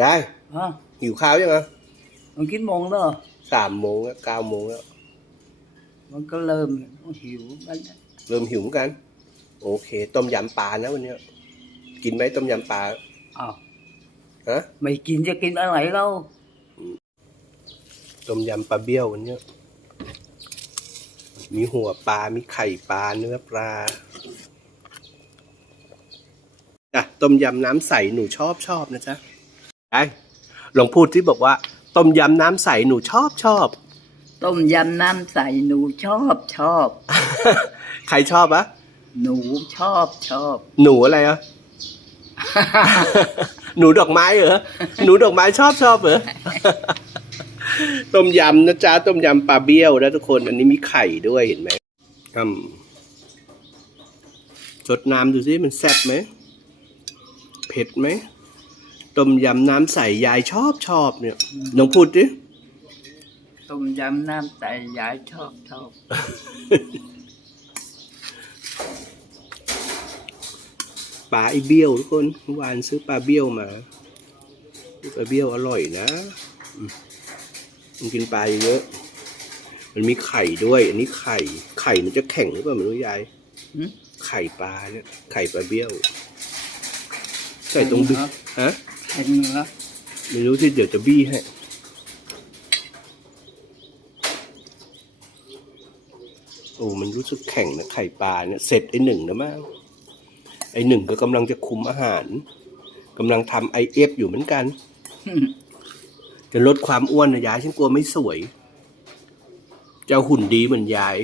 ยายฮะหิวข้าวยังอะมันกินโมงแล้วเหรอสามโมงแล้วเก้าโมงแล้ว มันก็เริ่มหิวมันเริ่มหิวเหมือนกัน โอเค ต้มยำปลานะวันเนี้ยกินไหมต้มยำปลาอ้าวฮะไม่กินจะกินอะไรเล่าต้มยำปลาเบี้ยววันเนี้ยมีหัวปลา มีไข่ปลา เนื้อปลาอะต้มยำน้ำใสหนูชอบชอบนะจ๊ะ ไอ้ลองพูดที่บอกว่า ต้มยำน้ำใสหนูชอบชอบ ต้มยำน้ำใสหนูชอบชอบ ใครชอบอะหนูชอบชอบ หนูอะไรอะ หนูดอกไม้เหรอหนูดอกไม้ชอบชอบเหรอ ต้มยำนะจ๊ะต้มยำปลาเบี้ยวนะทุกคนอันนี้มีไข่ด้วยเห็นไหมอืมจดน้ำดูสิมันแซ่บไหม เผ็ดไหม ต้มยำน้ำใสยายชอบชอบเนี่ยลองพูดดิต้มยำน้ำใสยายชอบชอบปลาไอเบี้ยวทุกคนเมื่อวานซื้อปลาเบี้ยวมาปลาเบี้ยวอร่อยนะอืมมันกินปลาเยอะๆมันมีไข่ด้วย อันนี้ไข่ ไข่มันจะแข็งหรือเปล่าไม่รู้ยายหึไข่ปลาเนี่ย ไข่ปลาเบี้ยว ใส่ตรงดึกฮะเห็นเหรอไม่รู้ที่เดี๋ยวจะบี้ให้โอ้มันรู้สึกแข็งนะไข่ปลาเนี่ยเสร็จไอหนึ่งนะมั้งไอหนึ่งก็กำลังจะคุมอาหารกำลังทำไอเอฟอยู่เหมือนกัน จะลดความอ้วนนะยายฉันกลัวไม่สวยเจ้าหุ่นดีเหมือนยาย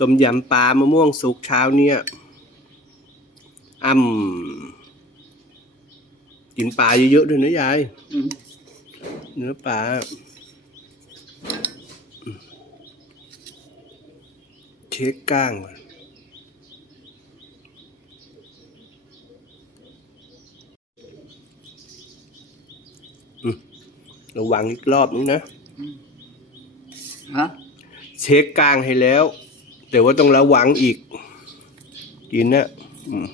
ต้มยำปลามะม่วงสุกเช้าเนี่ยอ่ำกินปลาเยอะๆด้วยนะยายอืมเนื้อปลาเช็คก้างก่อนอืมระวังอีกรอบนึงนะ ฮะ เช็คกลางให้แล้ว แต่ว่าต้องระวังอีก กินนะอืม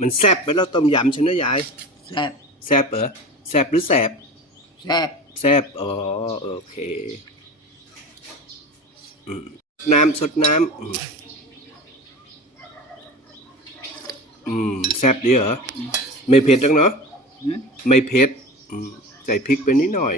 มันแซบไปแล้วต้มยำฉันนะยายแซ่บแซบเหรอแซบหรือแสบแซ่บแซบอ๋อโอเคอืมน้ำสดน้ำอืมอืมแซบดีเหรอ ไม่เผ็ดจังเนาะหึไม่เผ็ดอืมใส่พริกไปนิดหน่อย